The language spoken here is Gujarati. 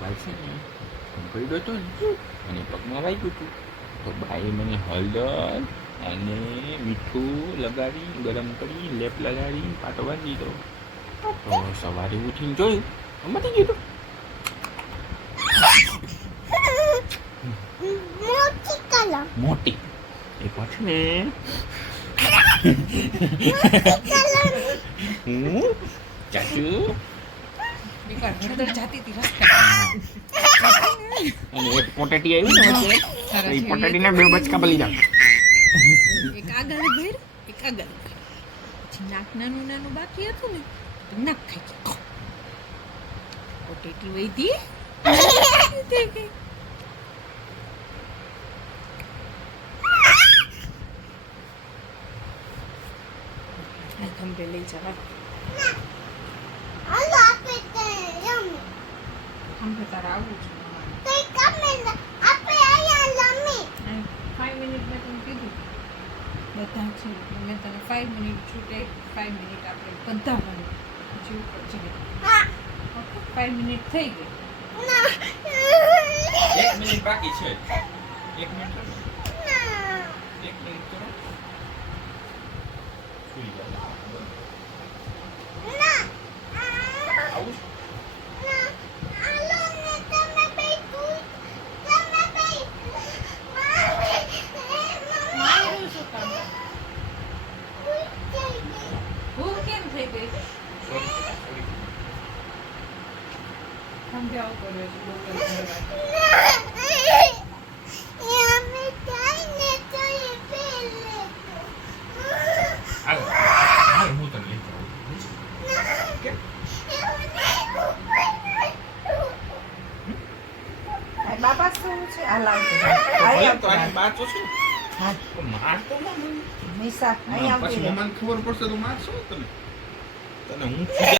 ભાઈ છે ને પડ્યો હતો ને અને પગમાં વાગ્યું હતું તો બાઈએ મને હળદર અને મીઠું લગાડી ગરમ કરી લેપ લગાડી પાટો બાંધી દીધો. તો સવારે ઉઠીને જોયું મટી ગયું મોટી એ પછી ને હું ચાચુ અને એક પોટેટી આવી ને વચ્ચે એ પોટેટીને બે બચકા બળી જાય. એક આગળ ભેર એક આગળ પછી નાક નાનું નાનું બાકી હતું ને તો નાક ખાઈ ગયું. પોટેટી વૈધી ખંભે લઈ જવા ખંભે તારે આવવું છે 5 મિનિટમાં તમે કીધું બધા છે મેં તને 5 મિનિટ છૂટે 5 મિનિટ આપણે બધા મળે પછી ઉપર જઈએ 5 મિનિટ થઈ ગઈ 1 મિનિટ બાકી છે 1 મિનિટ 1 મિનિટ કરો સુઈ જાવ આવું ભૂખ કેમ થઈ ગઈ ખંભે આવું કર્યો છે હું તને લઈ જાઉં. બાપા શું છે આ લાવતો તો આની બાર તો શું હા માર તો ના મને નિશા અહીંયા પછી આવતી મમ્માને ખબર પડશે તો મારશો તને હું